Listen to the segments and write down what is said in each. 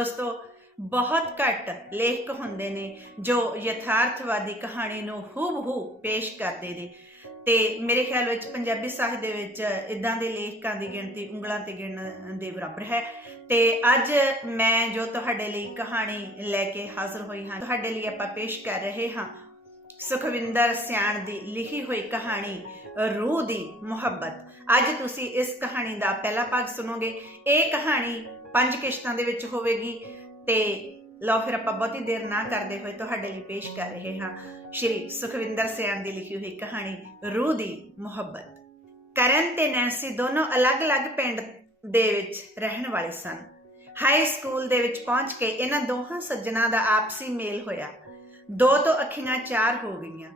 ਦੋਸਤੋ, ਬਹੁਤ ਘੱਟ ਲੇਖਕ ਹੁੰਦੇ ਨੇ ਜੋ ਯਥਾਰਥਵਾਦੀ ਕਹਾਣੀ ਨੂੰ ਹੂਬਹੂ ਪੇਸ਼ ਕਰਦੇ ਨੇ। ਤੇ ਮੇਰੇ ਖਿਆਲ ਵਿੱਚ ਪੰਜਾਬੀ ਸਾਹਿਤ ਦੇ ਵਿੱਚ ਇਦਾਂ ਦੇ ਲੇਖਕਾਂ ਦੀ ਗਿਣਤੀ ਉਂਗਲਾਂ ਤੇ ਗਿਣਨ ਦੇ ਬਰਾਬਰ ਹੈ। ਤੇ ਅੱਜ ਮੈਂ ਜੋ ਤੁਹਾਡੇ ਲਈ ਕਹਾਣੀ ਲੈ ਕੇ ਹਾਜ਼ਰ ਹੋਈ ਹਾਂ, ਤੁਹਾਡੇ ਲਈ ਆਪਾਂ ਪੇਸ਼ ਕਰ ਰਹੇ ਹਾਂ ਸੁਖਵਿੰਦਰ ਸਿਆਣ ਦੀ ਲਿਖੀ ਹੋਈ ਕਹਾਣੀ, ਰੂਹ ਦੀ ਮੁਹੱਬਤ। ਅੱਜ ਤੁਸੀਂ ਇਸ ਕਹਾਣੀ ਦਾ ਪਹਿਲਾ ਭਾਗ ਸੁਣੋਗੇ। ਇਹ ਕਹਾਣੀ ਪੰਜ ਕਿਸ਼ਤਾਂ ਦੇ ਵਿੱਚ ਹੋਵੇਗੀ। ਤੇ ਲਓ ਫਿਰ ਆਪਾਂ ਬਹੁਤੀ ਦੇਰ ਨਾ ਕਰਦੇ ਹੋਏ ਤੁਹਾਡੇ ਲਈ ਪੇਸ਼ ਕਰ ਰਹੇ ਹਾਂ ਸ਼੍ਰੀ ਸੁਖਵਿੰਦਰ ਸਿਆਣ ਦੀ ਲਿਖੀ ਹੋਈ ਕਹਾਣੀ, ਰੂਹ ਦੀ ਮੁਹੱਬਤ। ਕਰਨ ਤੇ ਨੈਂਸੀ ਦੋਨੋਂ ਅਲੱਗ-ਅਲੱਗ ਪਿੰਡ ਦੇ ਵਿੱਚ ਰਹਿਣ ਵਾਲੇ ਸਨ। ਹਾਈ ਸਕੂਲ ਦੇ ਵਿੱਚ ਪਹੁੰਚ ਕੇ ਇਹਨਾਂ ਦੋਹਾਂ ਸੱਜਣਾ ਦਾ ਆਪਸੀ ਮੇਲ ਹੋਇਆ। ਦੋ ਤੋਂ ਅੱਖੀਆਂ ਚਾਰ ਹੋ ਗਈਆਂ।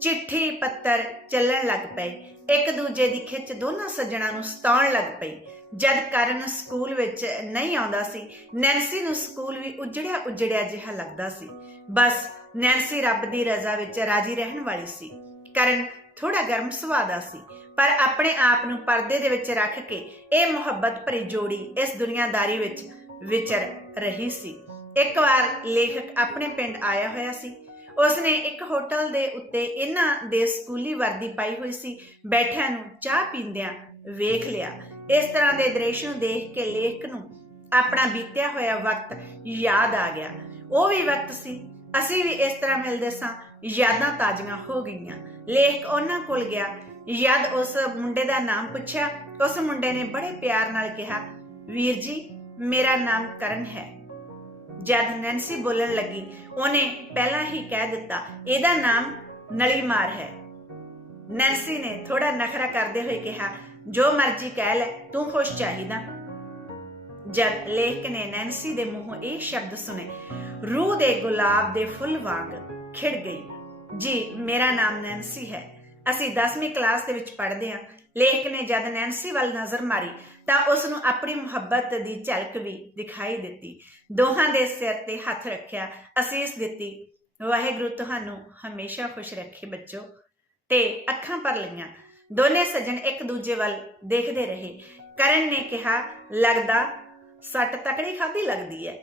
ਚਿੱਠੀ, ਪੱਤਰ ਚੱਲਣ ਲੱਗ ਪਏ। ਇੱਕ ਦੂਜੇ ਦੀ ਖਿੱਚ ਦੋਨਾਂ ਸੱਜਣਾ ਨੂੰ ਸਤਾਉਣ ਲੱਗ ਪਈ। ਜਦ ਕਰਨ ਸਕੂਲ ਵਿੱਚ ਨਹੀਂ ਆਉਂਦਾ ਸੀ ਨੈਂਸੀ ਨੂੰ ਸਕੂਲ ਵੀ ਉਜੜਿਆ ਉਜੜਿਆ ਜਿਹਾ ਲੱਗਦਾ ਸੀ। ਬਸ ਨੈਂਸੀ ਰੱਬ ਦੀ ਰਜ਼ਾ ਵਿੱਚ ਰਾਜੀ ਰਹਿਣ ਵਾਲੀ ਸੀ। ਕਰਨ ਥੋੜਾ ਗਰਮ ਸੁਭਾਅ ਦਾ ਸੀ, ਪਰ ਆਪਣੇ ਆਪ ਨੂੰ ਪਰਦੇ ਦੇ ਵਿੱਚ ਰੱਖ ਕੇ ਇਹ ਮੁਹੱਬਤ ਭਰੀ ਜੋੜੀ ਇਸ ਦੁਨੀਆਦਾਰੀ ਵਿੱਚ ਵਿਚਰ ਰਹੀ ਸੀ। ਇੱਕ ਵਾਰ ਲੇਖਕ ਆਪਣੇ ਪਿੰਡ ਆਇਆ ਹੋਇਆ ਸੀ। ਉਸਨੇ ਇੱਕ ਹੋਟਲ ਦੇ ਉੱਤੇ ਇਹਨਾਂ ਦੇ ਸਕੂਲੀ ਵਰਦੀ ਪਾਈ ਹੋਈ ਸੀ। ਬੈਠਿਆਂ ਨੂੰ ਚਾਹ ਪੀਂਦਿਆਂ ਵੇਖ ਲਿਆ। ਇਸ ਤਰ੍ਹਾਂ ਦੇ ਦ੍ਰਿਸ਼ ਨੂੰ ਦੇਖ ਕੇ ਲੇਖਕ ਨੂੰ ਆਪਣਾ ਬੀਤਿਆ ਹੋਇਆ ਵਕਤ ਯਾਦ ਆ ਗਿਆ। ਉਹ ਵੀ ਵਕਤ ਸੀ। ਅਸੀਂ ਵੀ ਇਸ ਤਰ੍ਹਾਂ ਮਿਲਦੇ ਸਾਂ। ਯਾਦਾਂ ਤਾਜ਼ੀਆਂ ਹੋ ਗਈਆਂ। ਲੇਖਕ ਉਹਨਾਂ ਕੋਲ ਗਿਆ। ਯਾਦ ਉਸ ਮੁੰਡੇ ਦਾ ਨਾਮ ਪੁੱਛਿਆ। ਉਸ ਮੁੰਡੇ ਨੇ ਬੜੇ ਪਿਆਰ ਨਾਲ ਕਿਹਾ, ਵੀਰ ਜੀ, ਮੇਰਾ ਨਾਮ ਕਰਨ ਹੈ। ਜਦ ਨੈਂਸੀ ਬੋਲਣ ਲੱਗੀ, ਉਹਨੇ ਪਹਿਲਾਂ ਹੀ ਕਹਿ ਦਿੱਤਾ, ਇਹਦਾ ਨਾਮ ਨਲੀਮਾਰ ਹੈ। ਨੈਂਸੀ ਨੇ ਥੋੜਾ ਨਖਰਾ ਕਰਦੇ ਹੋਏ ਕਿਹਾ, ਜੋ ਮਰਜ਼ੀ ਕਹਿ ਲੈ, ਤੂੰ ਖੁਸ਼ ਚਾਹੀਦਾ। ਜਦ ਲੇਖਕ ਨੇ ਨੈਂਸੀ ਦੇ ਮੂੰਹੋਂ ਇਹ ਸ਼ਬਦ ਸੁਨੇ ਰੂਹ ਦੇ ਗੁਲਾਬ ਦੇ ਫੁੱਲ ਵਾਂਗ ਖਿੜ ਗਈ। ਜੀ, ਮੇਰਾ ਨਾਮ ਨੈਂਸੀ ਹੈ। ਅਸੀਂ 10ਵੀਂ ਕਲਾਸ ਦੇ ਵਿੱਚ ਪੜ੍ਹਦੇ ਹਾਂ। ਲੇਖਕ ਨੇ ਜਦ ਨੈਂਸੀ ਵੱਲ ਨਜ਼ਰ ਮਾਰੀ, ਤਾਂ ਉਸ ਨੂੰ ਆਪਣੀ ਮੁਹੱਬਤ ਦੀ ਝਲਕ ਵੀ ਦਿਖਾਈ ਦਿੱਤੀ। ਦੋਹਾਂ ਦੇ ਸਿਰ ਤੇ ਹੱਥ ਰੱਖਿਆ, ਅਸੀਸ ਦਿੱਤੀ, ਵਾਹਿਗੁਰੂ, ਤੁਹਾਨੂੰ ਹਮੇਸ਼ਾ ਖੁਸ਼ ਰੱਖੇ ਬੱਚੋ। ਤੇ ਅੱਖਾਂ ਭਰ ਲਈਆਂ। ਦੋਨੇ ਸੱਜਣ ਇੱਕ ਦੂਜੇ ਵੱਲ ਦੇਖਦੇ ਰਹੇ। ਕਰਨ ਨੇ ਕਿਹਾ, ਲੱਗਦਾ ਸੱਟ ਤਕੜੀ ਖਾਦੀ ਲੱਗਦੀ ਹੈ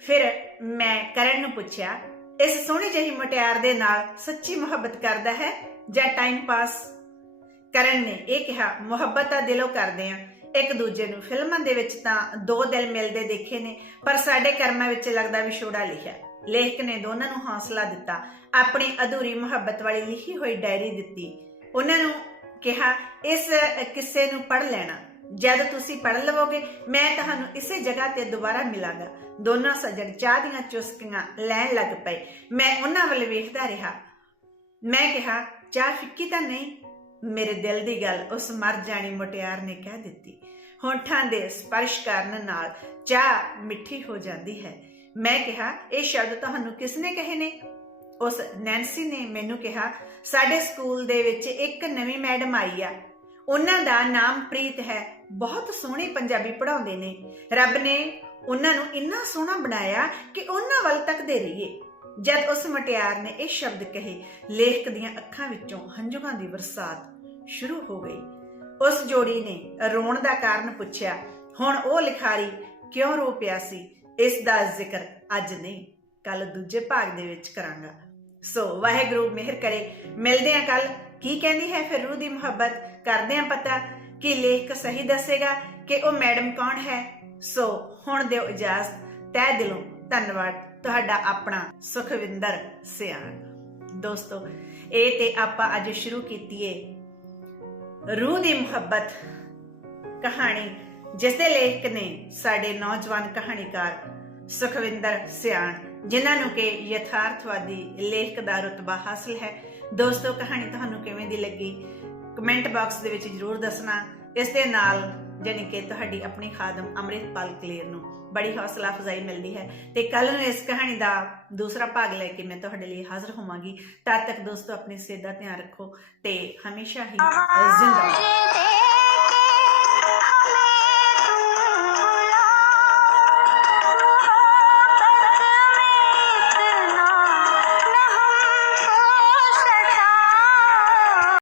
ਫਿਰ ਮੈਂ ਕਰਨ ਨੂੰ ਪੁੱਛਿਆ, ਇਸ ਸੋਹਣੀ ਜਿਹੀ ਮੁਟਿਆਰ ਦੇ ਨਾਲ ਸੱਚੀ ਮੁਹੱਬਤ ਕਰਦਾ ਹੈ ਜਾਂ ਟਾਈਮ ਪਾਸ? ਕਰਨ ਨੇ ਇਹ ਕਿਹਾ, ਮੁਹੱਬਤ ਤਾਂ ਦਿਲੋਂ ਕਰਦੇ ਆ। ਇੱਕ ਦੂਜੇ ਨੂੰ ਫਿਲਮਾਂ ਦੇ ਵਿੱਚ ਤਾਂ ਦੋ ਦਿਲ ਮਿਲਦੇ ਦੇਖੇ ਨੇ, ਪਰ ਸਾਡੇ ਕਰਮਾਂ ਵਿੱਚ ਲੱਗਦਾ ਵਿਛੋੜਾ ਲਿਖਿਆ। ਲੇਖਕ ਨੇ ਦੋਨਾਂ ਨੂੰ ਹੌਸਲਾ ਦਿੱਤਾ। ਆਪਣੀ ਅਧੂਰੀ ਮੁਹੱਬਤ ਵਾਲੀ ਲਿਖੀ ਹੋਈ ਡਾਇਰੀ ਦਿੱਤੀ। ਉਹਨਾਂ ਨੂੰ ਕਿਹਾ, ਇਸ ਕਿੱਸੇ ਨੂੰ ਪੜ੍ਹ ਲੈਣਾ। ਜਦ ਤੁਸੀਂ ਪੜ੍ਹ ਲਵੋਗੇ, ਮੈਂ ਤੁਹਾਨੂੰ ਇਸੇ ਜਗ੍ਹਾ ਤੇ ਦੁਬਾਰਾ ਮਿਲਾਂਗਾ। ਦੋਨਾਂ ਸੱਜਣ ਚਾਹ ਦੀਆਂ ਚੁਸਕੀਆਂ ਲੈਣ ਲੱਗ ਪਏ। ਮੈਂ ਉਹਨਾਂ ਵੱਲ ਵੇਖਦਾ ਰਿਹਾ। ਮੈਂ ਕਿਹਾ, ਚਾਹ ਫਿੱਕੀ ਤਾਂ ਨਹੀਂ? ਮੇਰੇ ਦਿਲ ਦੀ ਗੱਲ ਉਸ ਮਰ ਜਾਣੀ ਮੁਟਿਆਰ ਨੇ ਕਹਿ ਦਿੱਤੀ। ਹੋਂਠਾਂ ਦੇ ਸਪਰਸ਼ ਕਰਨ ਨਾਲ ਚਾਹ ਮਿੱਠੀ ਹੋ ਜਾਂਦੀ ਹੈ। ਮੈਂ ਕਿਹਾ, ਇਹ ਸ਼ਬਦ ਤੁਹਾਨੂੰ ਕਿਸ ਨੇ ਕਹੇ ਨੇ? ਉਸ ਨੈਂਸੀ ਨੇ ਮੈਨੂੰ ਕਿਹਾ, ਸਾਡੇ ਸਕੂਲ ਦੇ ਵਿੱਚ ਇੱਕ ਨਵੀਂ ਮੈਡਮ ਆਈ ਆ। ਉਹਨਾਂ ਦਾ ਨਾਮ ਪ੍ਰੀਤ ਹੈ। ਬਹੁਤ ਸੋਹਣੀ ਪੰਜਾਬੀ ਪੜ੍ਹਾਉਂਦੇ ਨੇ। ਰੱਬ ਨੇ ਉਹਨਾਂ ਨੂੰ ਇੰਨਾ ਸੋਹਣਾ ਬਣਾਇਆ ਕਿ ਉਹਨਾਂ ਵੱਲ ਤੱਕਦੇ ਰਹੀਏ। ਜਦ ਉਸ ਮਟਿਆਰ ਨੇ ਇਹ ਸ਼ਬਦ ਕਹੇ, ਲੇਖਕ ਦੀਆਂ ਅੱਖਾਂ ਵਿੱਚੋਂ ਹੰਝੂਆਂ ਦੀ ਬਰਸਾਤ ਸ਼ੁਰੂ ਹੋ ਗਈ। ਉਸ ਜੋੜੀ ਨੇ ਰੋਣ ਦਾ ਕਾਰਨ ਪੁੱਛਿਆ, ਹੁਣ ਉਹ ਲਿਖਾਰੀ ਕਿਉਂ ਰੋ ਪਿਆ ਸੀ? ਇਸ ਦਾ ਜ਼ਿਕਰ ਅੱਜ ਨਹੀਂ ਕੱਲ ਦੂਜੇ ਭਾਗ ਦੇ ਵਿੱਚ ਕਰਾਂਗਾ। ਸੋ ਵਾਹਿਗੁਰੂ, ਮਿਹਰ ਕਰੇ। ਮਿਲਦੇ ਆ ਕੱਲ ਕੀ ਕਹਿੰਦੀ ਹੈ ਫਿਰ ਰੂਹ ਦੀ ਮੁਹੱਬਤ? ਕਰਦੇ ਆ ਪਤਾ ਕਿ ਲੇਖਕ ਸਹੀ ਦੱਸੇਗਾ ਕਿ ਉਹ ਮੈਡਮ ਕੌਣ ਹੈ। ਸੋ ਹੁਣ ਦਿਓ ਇਜਾਜ਼ਤ। ਤਹਿ ਦਿਲੋਂ ਧੰਨਵਾਦ ਤੁਹਾਡਾ ਆਪਣਾ ਸੁਖਵਿੰਦਰ ਸਿਆਣ ਦੋਸਤੋ, ਇਹ ਤੇ ਆਪਾਂ ਅੱਜ ਸ਼ੁਰੂ ਕੀਤੀ ਏ ਰੂਹ ਦੀ ਮੁਹੱਬਤ ਕਹਾਣੀ, ਜਿਸ ਦੇ ਲੇਖਕ ਨੇ ਸਾਡੇ ਨੌਜਵਾਨ ਕਹਾਣੀਕਾਰ ਸੁਖਵਿੰਦਰ ਸਿਆਣ, ਜਿਨ੍ਹਾਂ ਨੂੰ ਕਿ ਯਥਾਰਥਵਾਦੀ ਲੇਖਕ ਦਾ ਰਤਬਾ ਹਾਸਲ ਹੈ। ਦੋਸਤੋ, ਕਹਾਣੀ ਤੁਹਾਨੂੰ ਕਿਵੇਂ ਦੀ ਲੱਗੀ? ਕਮੈਂਟ ਬਾਕਸ ਦੇ ਵਿੱਚ ਜਰੂਰ ਦੱਸਣਾ। ਇਸ ਦੇ ਨਾਲ ਜਾਣੀ ਕਿ ਤੁਹਾਡੀ ਆਪਣੀ ਖਾਦਮ ਅੰਮ੍ਰਿਤਪਾਲ ਕਲੇਰ ਨੂੰ ਬੜੀ ਹੌਸਲਾ ਅਫਜ਼ਾਈ ਮਿਲਦੀ ਹੈ। ਤੇ ਕੱਲ ਨੂੰ ਇਸ ਕਹਾਣੀ ਦਾ ਦੂਸਰਾ ਭਾਗ ਲੈ ਕੇ ਮੈਂ ਤੁਹਾਡੇ ਲਈ ਹਾਜ਼ਰ ਹੋਵਾਂਗੀ। ਤਦ ਤੱਕ ਦੋਸਤੋ, ਆਪਣੀ ਸਿਹਤ ਦਾ ਧਿਆਨ ਰੱਖੋ ਤੇ ਹਮੇਸ਼ਾ ਹੀ ਜ਼ਿੰਦਾ ਰਹੋ।